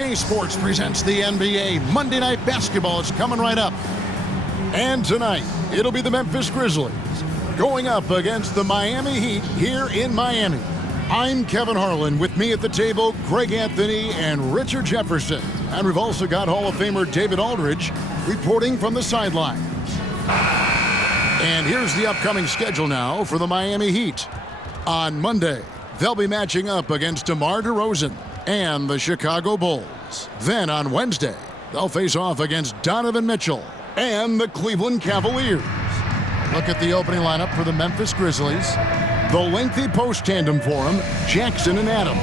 EA Sports presents the NBA. Monday Night Basketball is coming right up. And tonight, it'll be the Memphis Grizzlies going up against the Miami Heat here in Miami. I'm Kevin Harlan. With me at the table, Greg Anthony and Richard Jefferson. And we've also got Hall of Famer David Aldridge reporting from the sidelines. And here's the upcoming schedule now for the Miami Heat. On Monday, they'll be matching up against DeMar DeRozan and the Chicago Bulls. Then on Wednesday, they'll face off against Donovan Mitchell and the Cleveland Cavaliers. Look at the opening lineup for the Memphis Grizzlies. The lengthy post tandem for them, Jackson and Adams.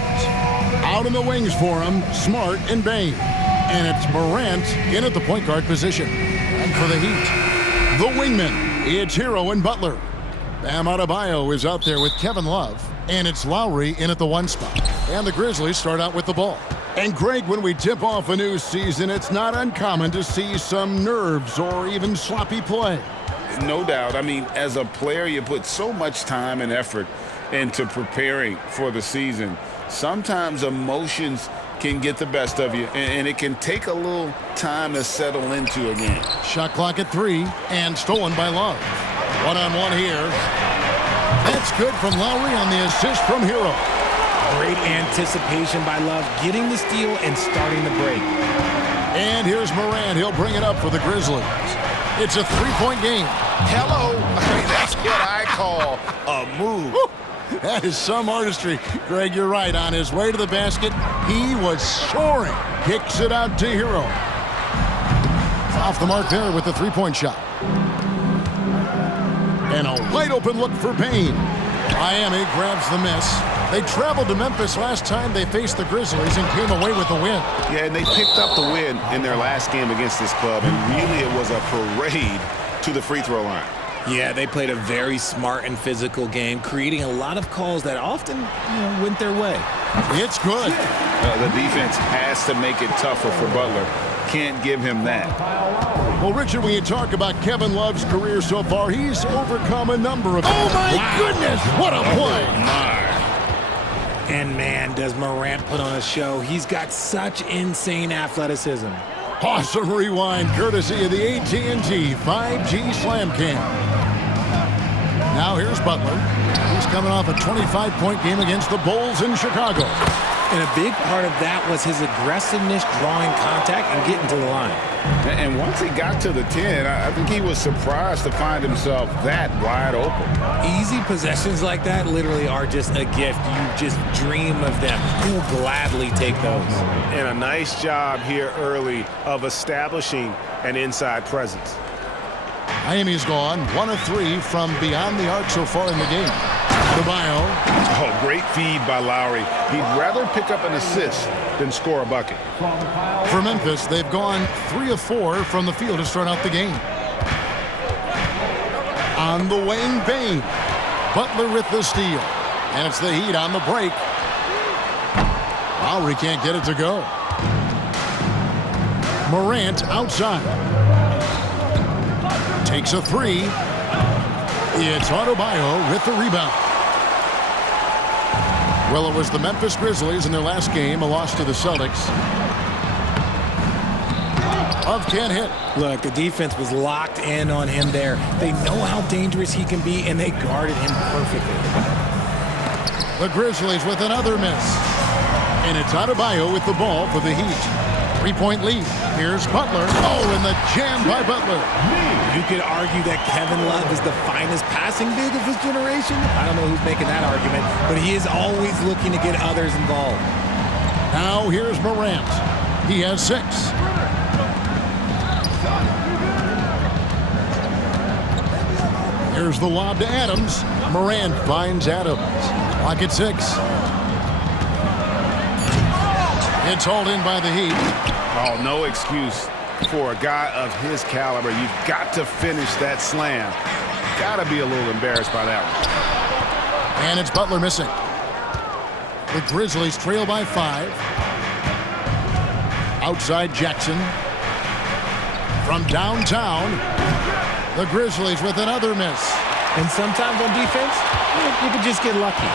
Out in the wings for them, Smart and Bane. And it's Morant in at the point guard position. And for the Heat, the wingmen, it's Hero and Butler. Bam Adebayo is out there with Kevin Love. And it's Lowry in at the one spot. And the Grizzlies start out with the ball. And Greg, when we tip off a new season, it's not uncommon to see some nerves or even sloppy play. No doubt. I mean, as a player, you put so much time and effort into preparing for the season. Sometimes emotions can get the best of you, and it can take a little time to settle into a game. Shot clock at 3, and stolen by Love. One-on-one here. That's good from Lowry on the assist from Hero. Great anticipation by Love, getting the steal and starting the break. And here's Morant. He'll bring it up for the Grizzlies. It's a three-point game. Hello. I mean, that's what I call a move. Woo! That is some artistry. Greg, you're right. On his way to the basket, he was soaring. Kicks it out to Hero. Off the mark there with the three-point shot. And a wide-open look for Payne. Miami grabs the miss. They traveled to Memphis last time they faced the Grizzlies and came away with the win. Yeah, and they picked up the win in their last game against this club, and really it was a parade to the free throw line. Yeah, they played a very smart and physical game, creating a lot of calls that often went their way. It's good. The defense has to make it tougher for Butler. Can't give him that. Well, Richard, when you talk about Kevin Love's career so far, he's overcome a number of... Oh, my goodness! What a play! And, man, does Morant put on a show. He's got such insane athleticism. Awesome rewind, courtesy of the AT&T 5G Slam Cam. Now here's Butler. He's coming off a 25-point game against the Bulls in Chicago. And a big part of that was his aggressiveness, drawing contact, and getting to the line. And once he got to the 10, I think he was surprised to find himself that wide open. Easy possessions like that literally are just a gift. You just dream of them. He'll gladly take those. And a nice job here early of establishing an inside presence. Miami's gone 1 of 3 from beyond the arc so far in the game. Adebayo. Oh, great feed by Lowry. He'd rather pick up an assist than score a bucket. For Memphis, they've gone 3 of 4 from the field to start out the game. On the wing, Bane. Butler with the steal. And it's the Heat on the break. Lowry can't get it to go. Morant outside. Takes a 3. It's Adebayo with the rebound. Well, it was the Memphis Grizzlies in their last game, a loss to the Celtics. Love can't hit. Look, the defense was locked in on him there. They know how dangerous he can be, and they guarded him perfectly. The Grizzlies with another miss. And it's Adebayo with the ball for the Heat. 3-point lead. Here's Butler. Oh, and the jam by Butler. You could argue that Kevin Love is the finest passing big of his generation. I don't know who's making that argument, but he is always looking to get others involved. Now here's Morant. He has 6. Here's the lob to Adams. Morant finds Adams. Clock at 6. It's hauled in by the Heat. Oh, no excuse for a guy of his caliber. You've got to finish that slam. Got to be a little embarrassed by that one. And it's Butler missing. The Grizzlies trail by 5. Outside Jackson. From downtown, the Grizzlies with another miss. And sometimes on defense, you could just get lucky.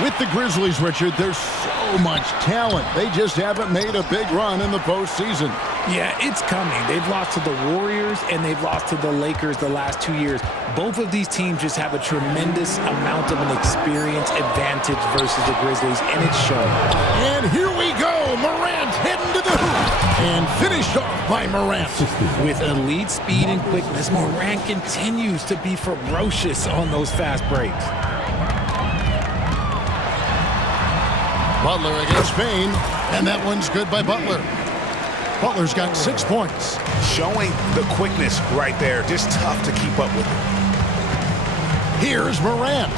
With the Grizzlies, Richard, there's so much talent. They just haven't made a big run in the postseason. Yeah, it's coming. They've lost to the Warriors and they've lost to the Lakers the last 2 years. Both of these teams just have a tremendous amount of an experience advantage versus the Grizzlies, and it's showing. And here we go. Morant heading to the hoop. And finished off by Morant. With elite speed and quickness, Morant continues to be ferocious on those fast breaks. Butler against Bane, and that one's good by Butler. Butler's got 6 points. Showing the quickness right there. Just tough to keep up with it. Here's Morant.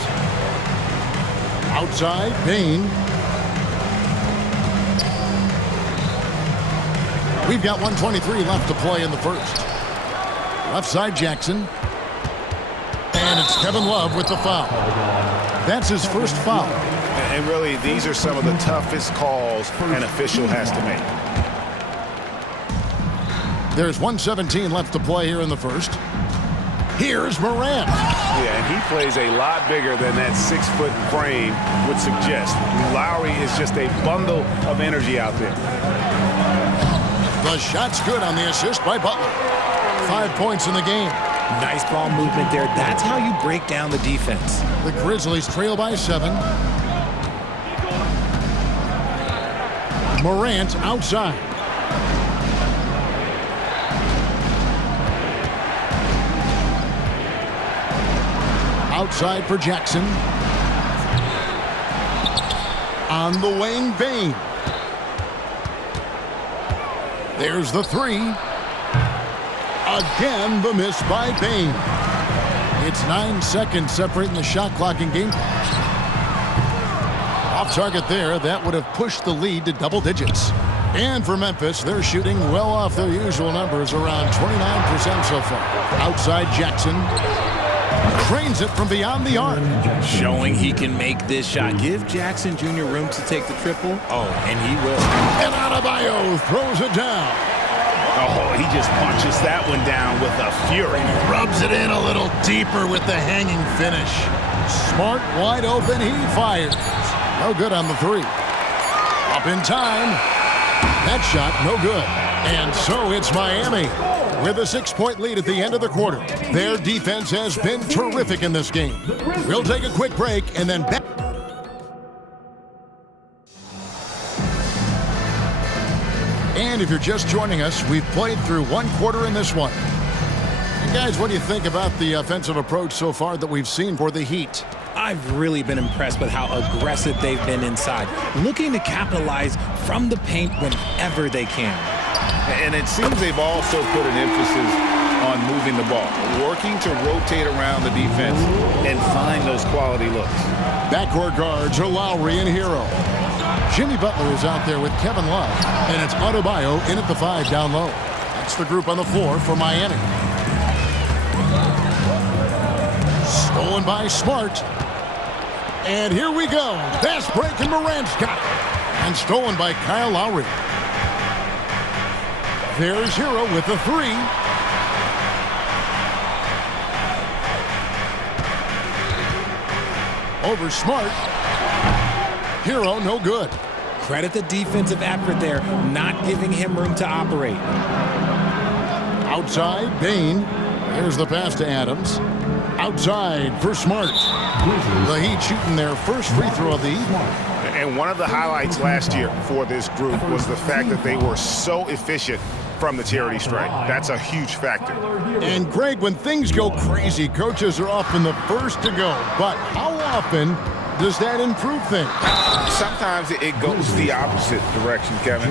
Outside, Bane. We've got 1:23 left to play in the first. Left side, Jackson. And it's Kevin Love with the foul. That's his first foul. And really, these are some of the toughest calls an official has to make. There's 1:17 left to play here in the first. Here's Morant. Yeah, and he plays a lot bigger than that 6-foot frame would suggest. Lowry is just a bundle of energy out there. The shot's good on the assist by Butler. 5 points in the game. Nice ball movement there. That's how you break down the defense. The Grizzlies trail by 7. Morant outside. Outside for Jackson. On the wing, Bane. There's the 3. Again, the miss by Bane. It's 9 seconds separating the shot clock and game. Off target there, that would have pushed the lead to double digits. And for Memphis, they're shooting well off their usual numbers, around 29% so far. Outside Jackson. Trains it from beyond the arc. Showing he can make this shot. Give Jackson Jr. room to take the triple. Oh, and he will. And Adebayo throws it down. Oh, he just punches that one down with a fury. Rubs it in a little deeper with the hanging finish. Smart, wide open, he fires. No good on the 3. Up in time. That shot, no good. And so it's Miami with a 6-point lead at the end of the quarter. Their defense has been terrific in this game. We'll take a quick break and then back. And if you're just joining us, we've played through 1 quarter in this one. And guys, what do you think about the offensive approach so far that we've seen for the Heat? I've really been impressed with how aggressive they've been inside, looking to capitalize from the paint whenever they can. And it seems they've also put an emphasis on moving the ball, working to rotate around the defense and find those quality looks. Backcourt guards are Lowry and Hero. Jimmy Butler is out there with Kevin Love, and it's Adebayo in at the 5 down low. That's the group on the floor for Miami. Stolen by Smart. And here we go. Fast break, and Morant's got it. And stolen by Kyle Lowry. There's Hero with the 3. Over Smart. Hero, no good. Credit the defensive effort there, not giving him room to operate. Outside, Bane. There's the pass to Adams. Outside for Smart. The Heat shooting their first free throw of the evening. And one of the highlights last year for this group was the fact that they were so efficient from the charity stripe. That's a huge factor. And Greg, when things go crazy, coaches are often the first to go. But how often does that improve things? Sometimes it goes the opposite direction, Kevin.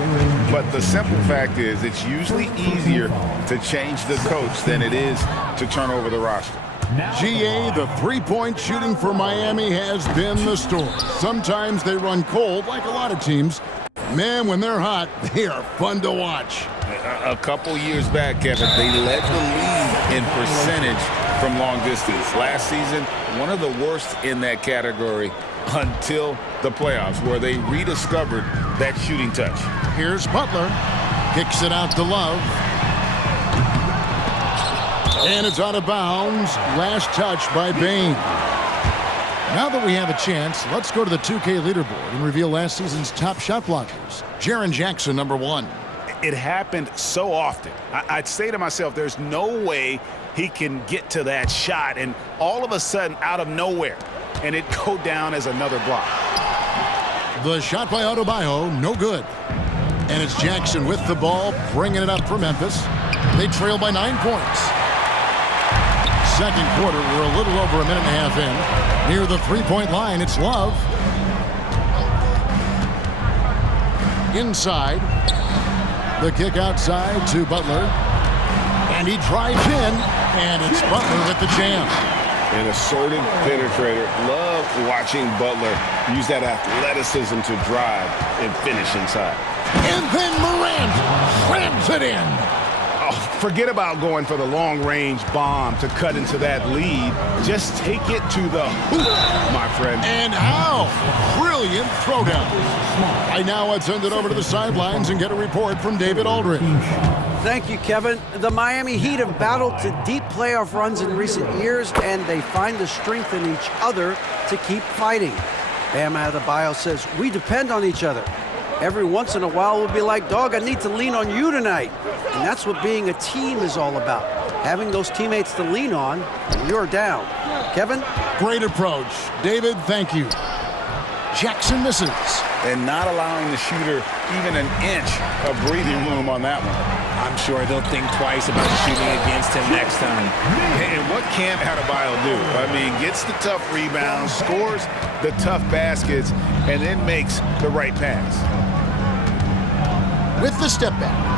But the simple fact is it's usually easier to change the coach than it is to turn over the roster. GA, the 3-point shooting for Miami has been the story. Sometimes they run cold, like a lot of teams. Man, when they're hot, they are fun to watch. A couple years back, Kevin, they led the league in percentage from long distance. Last season, one of the worst in that category until the playoffs, where they rediscovered that shooting touch. Here's Butler. Kicks it out to Love. And it's out of bounds. Last touch by Bane. Now that we have a chance, let's go to the 2K leaderboard and reveal last season's top shot blockers. Jaren Jackson, number 1. It happened so often. I'd say to myself, there's no way he can get to that shot, and all of a sudden, out of nowhere, and it go down as another block. The shot by Adebayo, no good. And it's Jackson with the ball, bringing it up for Memphis. They trail by 9 points. Second quarter, we're a little over a minute and a half in. Near the three-point line, it's Love. Inside. The kick outside to Butler. And he drives in, and it's Butler with the jam. An assertive penetrator. Love watching Butler use that athleticism to drive and finish inside. And then Morant slams it in. Oh, forget about going for the long-range bomb to cut into that lead. Just take it to the hoop, my friend. And how brilliant throwdown. I now would send it over to the sidelines and get a report from David Aldridge. Thank you, Kevin. The Miami Heat have battled to deep playoff runs in recent years, and they find the strength in each other to keep fighting. Bam Adebayo says, we depend on each other. Every once in a while, we'll be like, dog, I need to lean on you tonight. And that's what being a team is all about. Having those teammates to lean on when you're down. Kevin? Great approach. David, thank you. Jackson misses. And not allowing the shooter even an inch of breathing room on that one. I'm sure they'll think twice about shooting against him next time. And what can't Adebayo do? I mean, gets the tough rebounds, scores the tough baskets, and then makes the right pass. With the step back.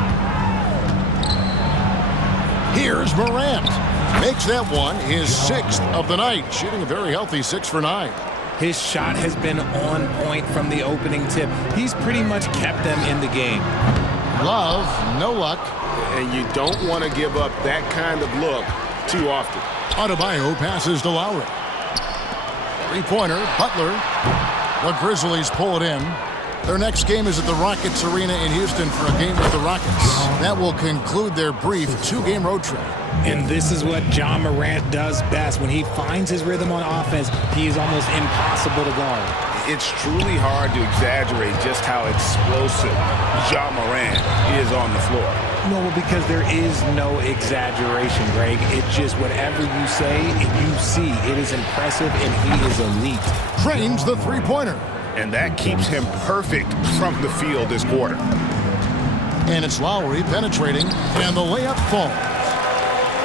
Here's Morant. Makes that one his 6th of the night, shooting a very healthy 6 for 9. His shot has been on point from the opening tip. He's pretty much kept them in the game. Love, no luck. And you don't want to give up that kind of look too often. Adebayo passes to Lowry. Three-pointer, Butler. The Grizzlies pull it in. Their next game is at the Rockets Arena in Houston for a game with the Rockets. That will conclude their brief 2-game road trip. And this is what Ja Morant does best. When he finds his rhythm on offense, he is almost impossible to guard. It's truly hard to exaggerate just how explosive Ja Morant is on the floor. No, because there is no exaggeration, Greg. It's just whatever you say and you see. It is impressive, and he is elite. Trains the three-pointer. And that keeps him perfect from the field this quarter. And it's Lowry penetrating, and the layup falls.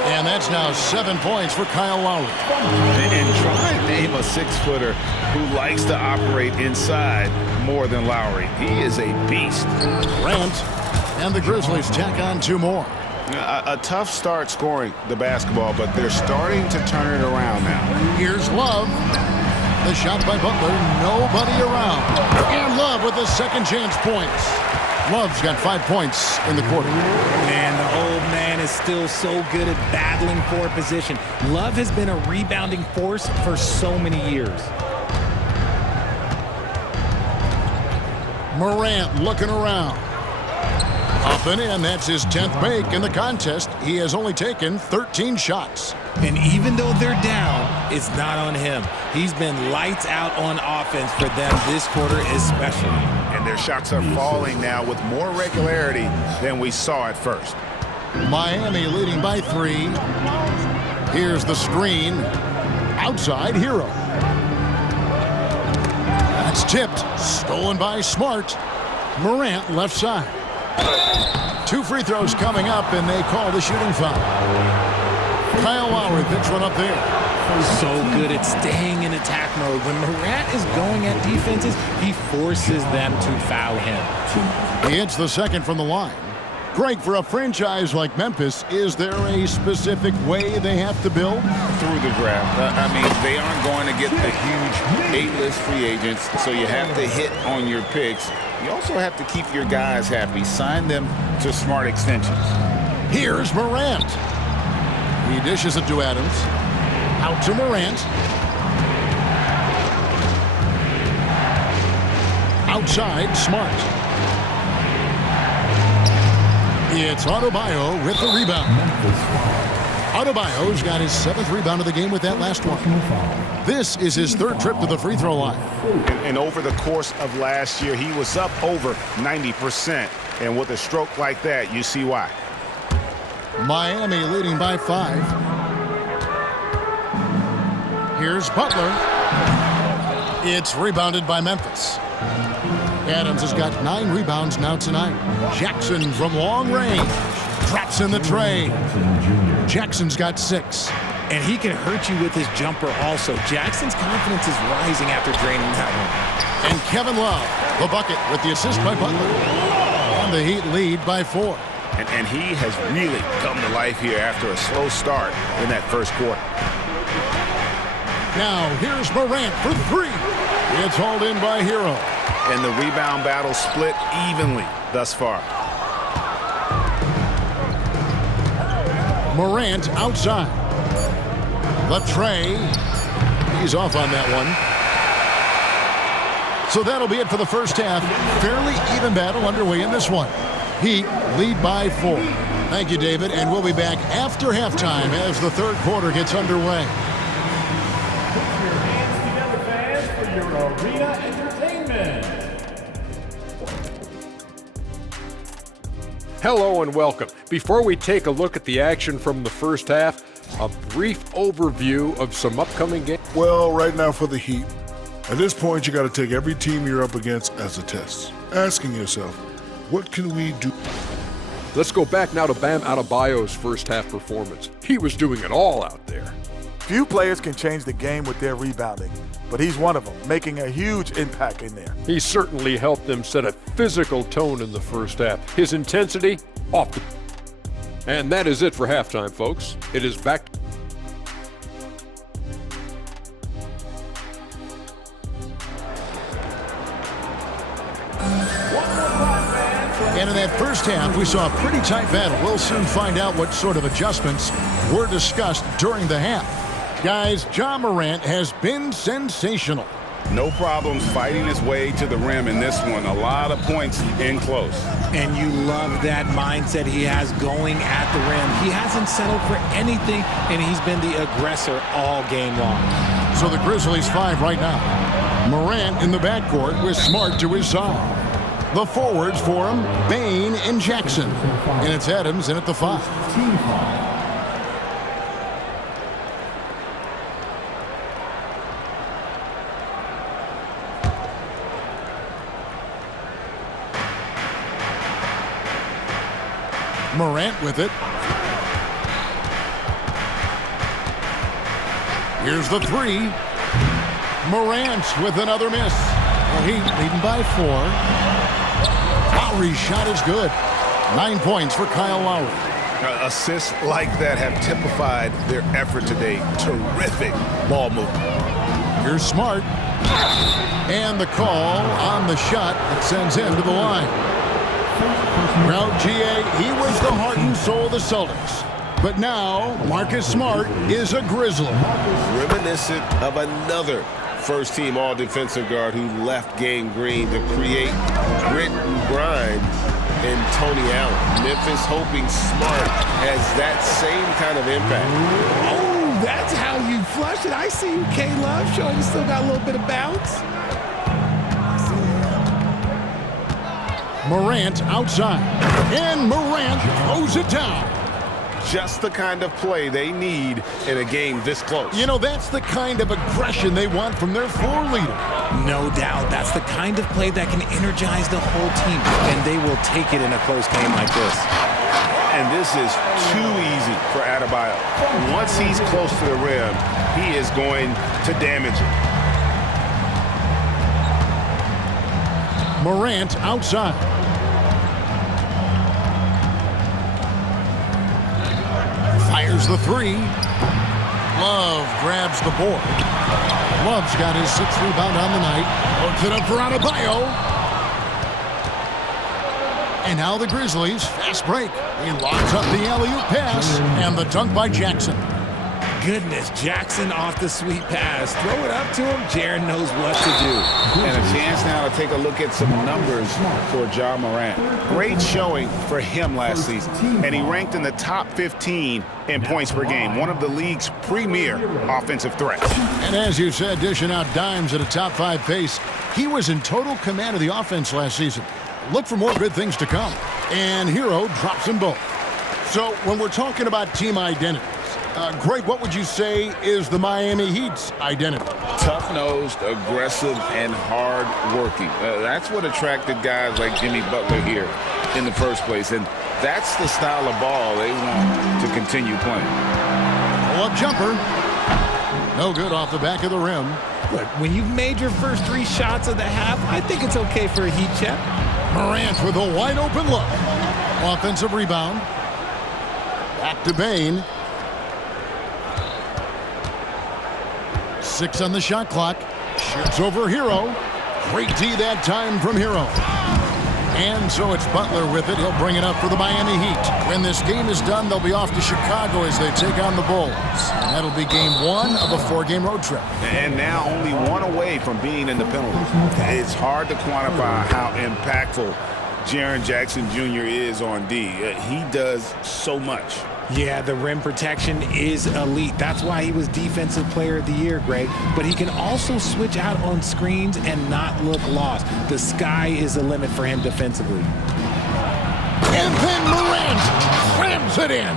And that's now 7 points for Kyle Lowry. And try and name a 6-footer who likes to operate inside more than Lowry. He is a beast. Grant and the Grizzlies tack on 2 more. A tough start scoring the basketball, but they're starting to turn it around now. Here's Love. The shot by Butler, nobody around. And Love with the second chance points. Love's got 5 points in the quarter. And the old man is still so good at battling for position. Love has been a rebounding force for so many years. Morant looking around. Up and in, that's his 10th make in the contest. He has only taken 13 shots. And even though they're down, it's not on him. He's been lights out on offense for them this quarter especially. And their shots are falling now with more regularity than we saw at first. Miami leading by 3. Here's the screen. Outside, Hero. That's tipped. Stolen by Smart. Morant left side. 2 free throws coming up, and they call the shooting foul. Kyle Lowry picks one up there. So good at staying in attack mode. When Morant is going at defenses, he forces them to foul him. He hits the second from the line. Greg, for a franchise like Memphis, is there a specific way they have to build? Through the draft. I mean, they aren't going to get the huge 8-list free agents, so you have to hit on your picks. You also have to keep your guys happy. Sign them to smart extensions. Here's Morant. He dishes it to Adams. Out to Morant. Outside, Smart. It's Adebayo with the rebound. Adebayo's got his 7th rebound of the game with that last one. This is his 3rd trip to the free throw line. And over the course of last year, he was up over 90%. And with a stroke like that, you see why. Miami leading by 5. Here's Butler. It's rebounded by Memphis. Adams has got 9 rebounds now tonight. Jackson from long range. Drops in the tray. Jackson's got 6. And he can hurt you with his jumper also. Jackson's confidence is rising after draining that one. And Kevin Love, the bucket with the assist by Butler. And the Heat lead by 4. And he has really come to life here after a slow start in that first quarter. Now here's Morant for 3. It's hauled in by Hero. And the rebound battle split evenly thus far. Morant outside. The tray. He's off on that one. So that'll be it for the first half. Fairly even battle underway in this one. Heat lead by 4. Thank you, David, and we'll be back after halftime as the 3rd quarter gets underway. Put your hands together, fans, for your arena entertainment. Hello and welcome. Before we take a look at the action from the first half, a brief overview of some upcoming games. Well, right now for the Heat, at this point you got to take every team you're up against as a test, asking yourself, what can we do? Let's go back now to Bam Adebayo's first half performance. He was doing it all out there. Few players can change the game with their rebounding, but he's one of them, making a huge impact in there. He certainly helped them set a physical tone in the first half. His intensity, off the... And that is it for halftime, folks. It is back... And in that first half, we saw a pretty tight battle. We'll soon find out what sort of adjustments were discussed during the half. Guys, Ja Morant has been sensational. No problems fighting his way to the rim in this one. A lot of points in close. And you love that mindset he has going at the rim. He hasn't settled for anything, and he's been the aggressor all game long. So the Grizzlies 5 right now. Morant in the backcourt with Smart to his side. The forwards for him, Bane and Jackson. And it's Adams in at the 5. Morant with it. Here's the 3. Morant with another miss. The Heat leading by 4. Lowry's shot is good. 9 points for Kyle Lowry. Assists like that have typified their effort today. Terrific ball movement. Here's Smart. And the call on the shot that sends him to the line. Now, GA, he was the heart and soul of the Celtics. But now, Marcus Smart is a Grizzly. Reminiscent of another first-team all-defensive guard who left Game Green to create grit and grind in Tony Allen. Memphis hoping Smart has that same kind of impact. Oh, that's how you flush it. I see you, K-Love, showing you still got a little bit of bounce. Morant outside. And Morant throws it down. Just the kind of play they need in a game this close. You know, that's the kind of aggression they want from their floor leader. No doubt. That's the kind of play that can energize the whole team, and they will take it in a close game like this. And this is too easy for Adebayo. Once he's close to the rim, he is going to damage it. Morant outside. Fires the 3. Love grabs the board. Love's got his 6th rebound on the night. Works it up for Adebayo. And now the Grizzlies, fast break. He locks up the alley-oop pass and the dunk by Jackson. goodness. Jackson off the sweet pass. Throw it up to him. Jaren knows what to do. And a chance now to take a look at some numbers for Ja Morant. Great showing for him last season. And he ranked in the top 15 in points per game, one of the league's premier offensive threats. And as you said, dishing out dimes at a top 5 pace, he was in total command of the offense last season. Look for more good things to come. And Hero drops them both. So when we're talking about team identities, Greg, what would you say is the Miami Heat's identity? Tough-nosed, aggressive, and hard-working. That's what attracted guys like Jimmy Butler here in the first place. And that's the style of ball they want to continue playing. Pull-up jumper. No good off the back of the rim. Look, when you've made your first 3 shots of the half, I think it's okay for a Heat check. Morant with a wide-open look. Offensive rebound. Back to Bane. 6 on the shot clock. Shoots over Hero. Great D that time from Hero. And so it's Butler with it. He'll bring it up for the Miami Heat. When this game is done, they'll be off to Chicago as they take on the Bulls. And that'll be game 1 of a 4-game road trip. And now only 1 away from being in the penalty. It's hard to quantify how impactful Jaren Jackson Jr. is on D. He does so much. Yeah, the rim protection is elite. That's why he was Defensive Player of the Year, Greg. But he can also switch out on screens and not look lost. The sky is the limit for him defensively. And then Morant slams it in.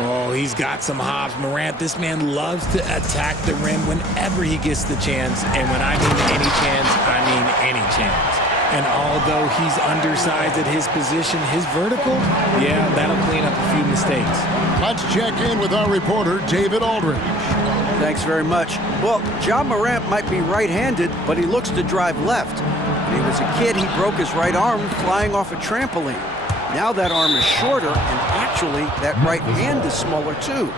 Oh, he's got some hops. Morant, this man loves to attack the rim whenever he gets the chance. And when I mean any chance, I mean any chance. And although he's undersized at his position, his vertical, yeah, that'll clean up a few mistakes. Let's check in with our reporter, David Aldridge. Thanks very much. Well, Ja Morant might be right-handed, but he looks to drive left. When he was a kid, he broke his right arm flying off a trampoline. Now that arm is shorter, and actually, that right hand is smaller too.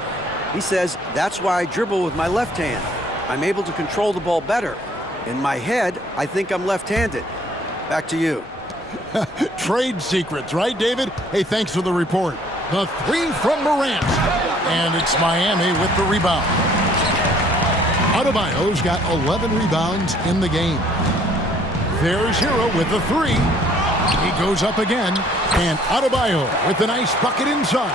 He says, that's why I dribble with my left hand. I'm able to control the ball better. In my head, I think I'm left-handed. Back to you. Trade secrets, right, David? Hey, thanks for the report. The 3 from Morant. And it's Miami with the rebound. Adebayo's got 11 rebounds in the game. There's Hero with the 3. He goes up again. And Adebayo with a nice bucket inside.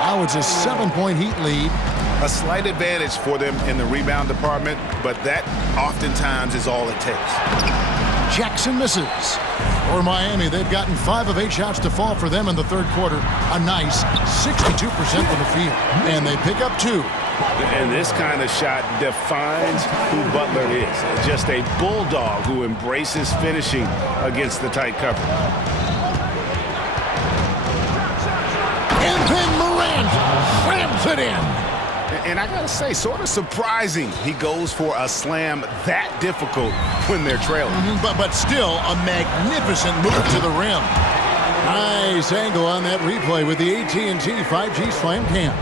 Now it's a 7-point Heat lead. A slight advantage for them in the rebound department, but that oftentimes is all it takes. Jackson misses. For Miami, they've gotten 5 of 8 shots to fall for them in the third quarter. A nice 62% from the field. And they pick up 2. And this kind of shot defines who Butler is. Just a bulldog who embraces finishing against the tight cover. And then Morant slams it in. And I gotta say, sort of surprising he goes for a slam that difficult when they're trailing. But still a magnificent move to the rim. Nice angle on that replay with the AT&T 5G Slam Cam.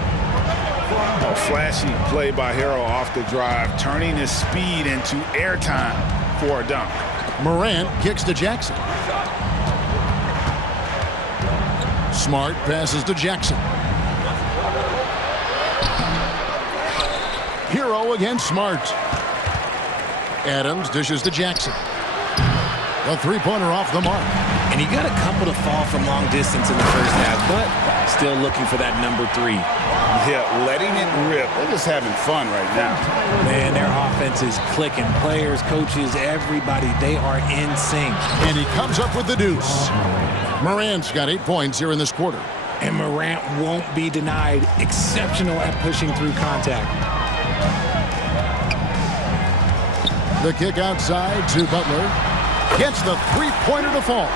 A flashy play by Hero off the drive, turning his speed into airtime for a dunk. Morant kicks to Jackson. Smart passes to Jackson. Hero against Smart. Adams dishes to Jackson. The 3-pointer off the mark. And he got a couple to fall from long distance in the first half, but still looking for that number 3. Yeah, letting it rip. They're just having fun right now. Man, their offense is clicking. Players, coaches, everybody, they are in sync. And he comes up with the deuce. Morant's got 8 points here in this quarter. And Morant won't be denied. Exceptional at pushing through contact. The kick outside to Butler. Gets the 3-pointer to fall.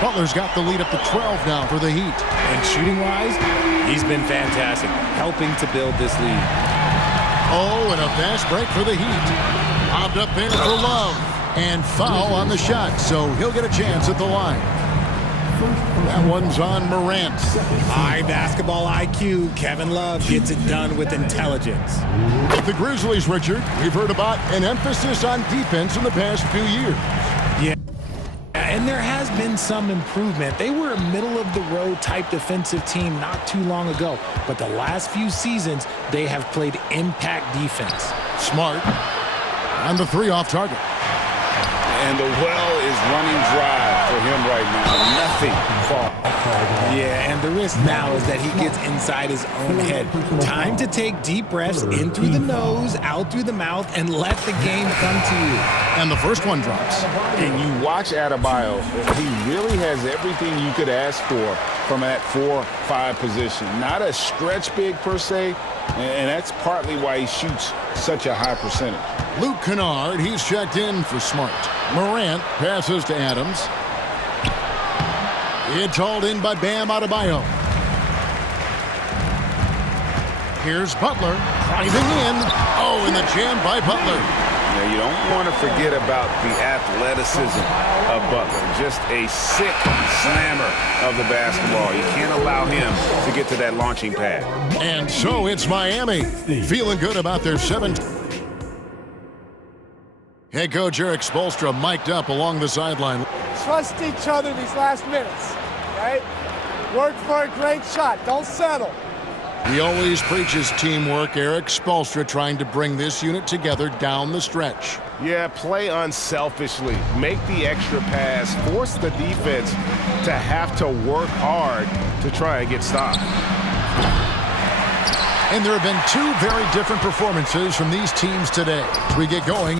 Butler's got the lead up to 12 now for the Heat. And shooting-wise, he's been fantastic, helping to build this lead. Oh, and a fast break for the Heat. Lobbed up there for Love. And foul on the shot, so he'll get a chance at the line. That one's on Morant. High basketball IQ. Kevin Love gets it done with intelligence. With the Grizzlies, Richard, we've heard about an emphasis on defense in the past few years. Yeah, And there has been some improvement. They were a middle-of-the-road type defensive team not too long ago. But the last few seasons, they have played impact defense. Smart. And the 3 off target. And the well is running dry for him right now. Nothing far. Yeah, and the risk now is that he gets inside his own head. Time to take deep breaths in through the nose, out through the mouth, and let the game come to you. And the first one drops. And you watch Adebayo, he really has everything you could ask for from that 4-5 position. Not a stretch big per se, and that's partly why he shoots such a high percentage. Luke Kennard, he's checked in for Smart. Morant passes to Adams. It's hauled in by Bam Adebayo. Here's Butler driving in. Oh, and the jam by Butler. Now, you don't want to forget about the athleticism of Butler. Just a sick slammer of the basketball. You can't allow him to get to that launching pad. And so it's Miami feeling good about their 7th. Head coach Eric Spoelstra mic'd up along the sideline. Trust each other these last minutes, right? Work for a great shot. Don't settle. He always preaches teamwork. Eric Spoelstra trying to bring this unit together down the stretch. Yeah, play unselfishly. Make the extra pass. Force the defense to have to work hard to try and get stopped. And there have been 2 very different performances from these teams today. As we get going